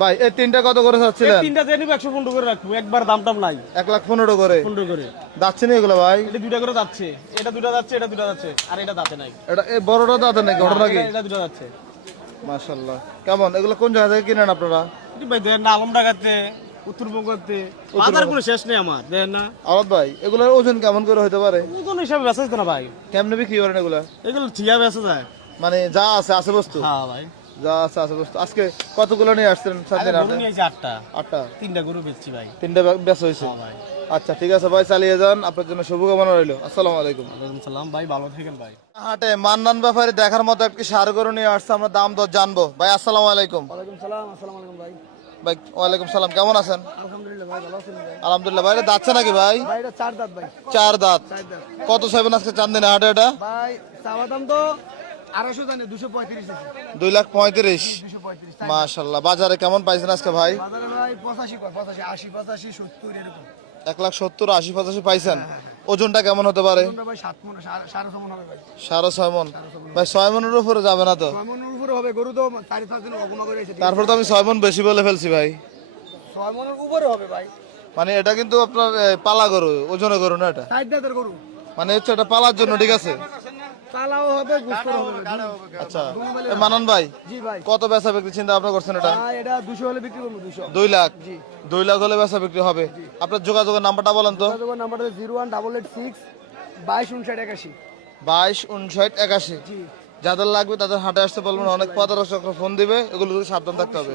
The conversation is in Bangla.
ভাই এই তিনটা কত করে চাচ্ছিলেন? তিনটা যে নিব 115 করে রাখবো, একবার দাম টাম নাই। 1,15,000 করে 15 করে যাচ্ছে না এগুলো ভাই? এটা দুইটা করে যাচ্ছে, এটা দুইটা যাচ্ছে, এটা দুইটা যাচ্ছে, আর এটা দাঁতে নাই। এটা এই বড়টা দাঁতে নাকি ঘটনা কি? এটা দুইটা যাচ্ছে। মাশাআল্লাহ। কেমন এগুলো কোন জায়গা থেকে কিনেন আপনারা? এটি ভাই দেন না, আলমডাঙ্গাতে, উত্তরবঙ্গতে, বাজার কোনো শেষ নেই আমার, দেন না। আওয়াজ ভাই এগুলোর ওজন কেমন করে হতে পারে? ওজন হিসাবে বেচা যেত না ভাই, কেমনে বিক্রি করেন এগুলা? এগুলো ঠিয়া বেচা যায়। মানে যা আছে আছে বস্তু? হ্যাঁ ভাই। যা আছে আছে বস্তু। আজকে কতগুলো নিয়ে আসছেন সাতদিন গরু আগে? নিয়েছি 8টা। 8টা? 3টা গরু বেচছি ভাই। 3টা বেচা হয়েছে? হ্যাঁ ভাই। আচ্ছা ঠিক আছে ভাই, চালিয়ে যান, আপনার জন্য শুভকামনা রইল। আসসালামু আলাইকুম। ওয়ালাইকুম সালাম ভাই, ভালো থাকেন ভাই। হাটে মান্নান ব্যাপারে দেখার মতো একটি ষাঁড় গরু নিয়ে আসছে, আমরা দাম দর জানবো। ভাই আসসালামু আলাইকুম। ওয়ালাইকুম সালাম। আসসালামু আলাইকুম ভাই। ভাই ওয়ালাইকুম সালাম, কেমন আছেন? আলহামদুলিল্লাহ ভাই, ভালো আছেন ভাই? আলহামদুলিল্লাহ। ভাই এটা যাচ্ছে নাকি ভাই? ভাই এটা 4 দাঁত ভাই। 4 দাঁত। 4 দাঁত কত চাইবেন আজকে চান্দিনা হাটে এটা? ভাই। চাওয়া দাম তো 250 জানে, 235 আছে। 2,35,000। 235। মাশাআল্লাহ। বাজারে কেমন পাইছেন আজকে ভাই? বাজারে ভাই 85 কয়, 85 80 85 70 এরকম। 1,70,000 80 85 পাইছেন। ওজনটা কেমন হতে পারে? তোমরা ভাই 7 মণ 6.5 মণ হবে ভাই। 6.5 মণ। ভাই 6 মণের উপরে যাবে না তো? 6 মণের উপরে হবে, গরু তো 4-5 দিন অগমা করে এসেছে। তারপর তো আমি 6 মণ বেশি বলে ফেলছি ভাই। 6 মণের উপরে হবে ভাই। মানে এটা কিন্তু আপনার পালা গরু, ওজনে গরু না এটা। 4 দাঁতের গরু। মানে হচ্ছে এটা পালার জন্য, ঠিক আছে? কালাও হবে, গুস্তর হবে। আচ্ছা মানান ভাই, জি ভাই। কত বেচা বিক্রি চিন্তা ভাবনা করছেন এটা? ভাই এটা 200 হলে বিক্রি করব। 200। 2 লাখ? জি। 2 লাখ হলে বেচা বিক্রি হবে। আপনার যোগাযোগের নাম্বারটা বলেন তো। যোগাযোগের নাম্বার হলো 01886 225981। 225981। জি। যাদের লাগবে তাদের হাটে আসতে বলবেন, অনেক প্রতারক চক্র ফোন দিবে, এগুলো সাবধান থাকতে হবে।